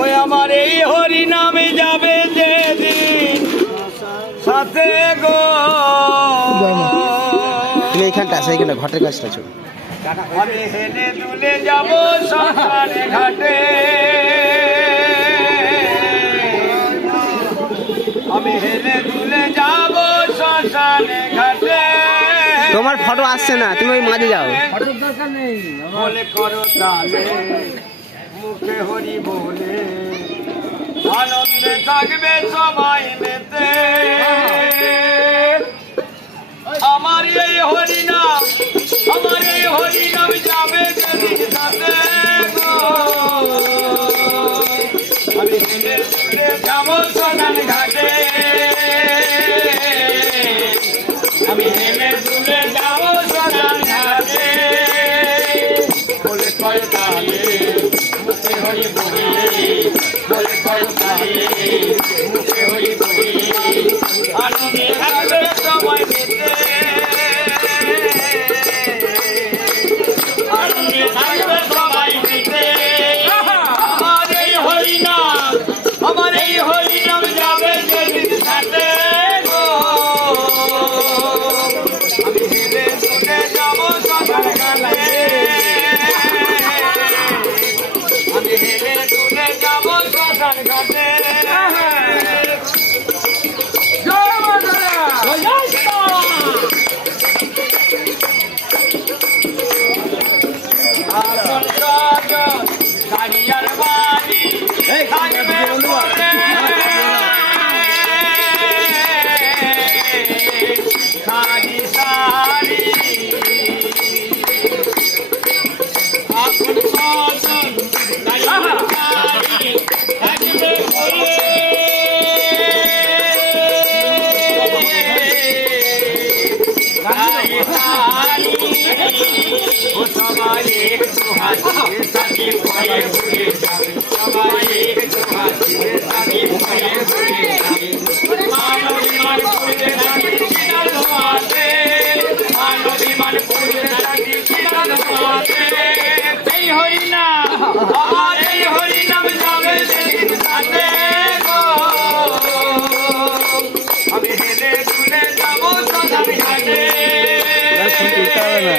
ওই আমার এই হরি নামে যাবে যেদিন সাথে গো। তুমি এইখানটা আছে, এইখানে ঘটের কাজটা চল। আমি হেলে দুলে যাব শ্মশানে ঘাটে, আমি হেলে দুলে যাব শ্মশানে ঘাটে। তোমার ফটো আসছে না, তুমি ওই মাঝে যাও। বলে করো তালে মুখে হরি বলে, আনন্দে থাকবে সবাই মেতে। আমার এই হরিনাম, আমার এই হরিনাম যাবে যেদিন সাথে গো। আমি হেলে দুলে যাব শ্মশান ঘাটে, আমি হেলে দুলে যাব শ্মশান ঘাটে। বলে কয় তালে মুখে হরি বলে, বলে কয় তালে মুখে হরি বলে, আনন্দে থাকবে সবাই মেতে। আনন্দে থাকবে সবাই মেতে। আমার এই হরিনাম, আমার এই হরিনাম যাবে যেদিন সাথে গো। আমি হেলে দুলে যাব শ্মশান ঘাটে, আমি হেলে দুলে যাব শ্মশান ঘাটে।